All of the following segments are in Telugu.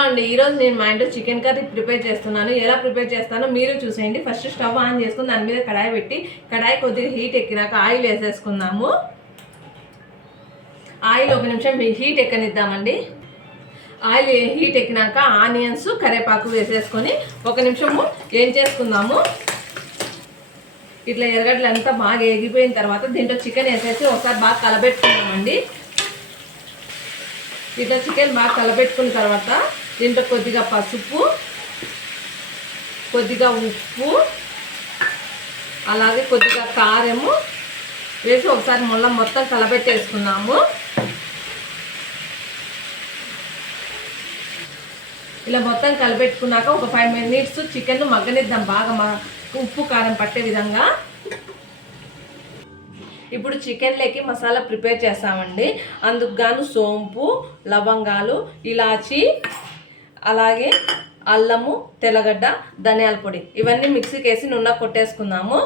అండి ఈరోజు నేను మా ఇంట్లో చికెన్ కర్రీ ప్రిపేర్ చేస్తున్నాను. ఎలా ప్రిపేర్ చేస్తానో మీరు చూసేయండి. ఫస్ట్ స్టవ్ ఆన్ చేసుకుని దాని మీద కడాయి పెట్టి కడాయి కొద్దిగా హీట్ ఎక్కినాక ఆయిల్ వేసేసుకుందాము. ఆయిల్ ఒక నిమిషం హీట్ ఎక్కనిద్దామండి. ఆయిల్ హీట్ ఎక్కినాక ఆనియన్స్ కరివేపాకు వేసేసుకొని ఒక నిమిషము ఏం చేసుకుందాము. ఇట్లా ఎర్రగడ్డలు అంతా బాగా ఎగిపోయిన తర్వాత దీంట్లో చికెన్ వేసేసి ఒకసారి బాగా కలబెట్టుకుందామండి. ఇట్లా చికెన్ బాగా కలబెట్టుకున్న తర్వాత దీంట్లో కొద్దిగా పసుపు, కొద్దిగా ఉప్పు, అలాగే కొద్దిగా కారము వేసి ఒకసారి మొత్తం కలబెట్టేసుకున్నాము. ఇలా మొత్తం కలిపెట్టుకున్నాక ఒక 5 minutes చికెన్ మగ్గనిద్దాం బాగా ఉప్పు కారం పట్టే విధంగా. ఇప్పుడు చికెన్లోకి మసాలా ప్రిపేర్ చేస్తామండి. అందుకు గాను సోంపు, లవంగాలు, ఇలాచి, అలాగే అల్లము, తెల్లగడ్డ, ధనియాల పొడి ఇవన్నీ మిక్సీకి వేసి నూనె కొట్టేసుకుందాము.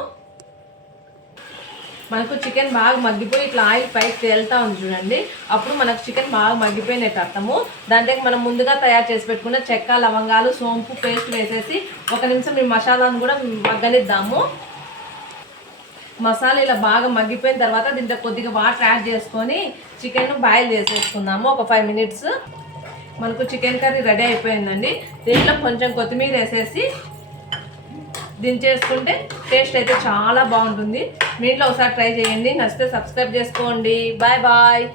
మనకు చికెన్ బాగా మగ్గిపోయి ఇట్లా ఆయిల్ పైకి తేలుతూ ఉంది చూడండి. అప్పుడు మనకు చికెన్ బాగా మగ్గిపోయినట్టు అర్థము. దాంట్లోకి మనం ముందుగా తయారు చేసి పెట్టుకున్న చెక్క, లవంగాలు, సోంపు పేస్ట్ వేసేసి ఒక నిమిషం ఈ మసాలాను కూడా మగ్గనిద్దాము. మసాలా ఇలా బాగా మగ్గిపోయిన తర్వాత దీంట్లో కొద్దిగా వాటర్ యాడ్ చేసుకొని చికెన్ బాయిల్ చేసేసుకుందాము ఒక 5 minutes. మనకు చికెన్ కర్రీ రెడీ అయిపోయిందండి. దీంట్లో కొంచెం కొత్తిమీర వేసేసి దించేసుకుంటే టేస్ట్ అయితే చాలా బాగుంటుంది. మీ ఇంట్లో ఒకసారి ట్రై చేయండి. నచ్చితే సబ్స్క్రైబ్ చేసుకోండి. Bye bye.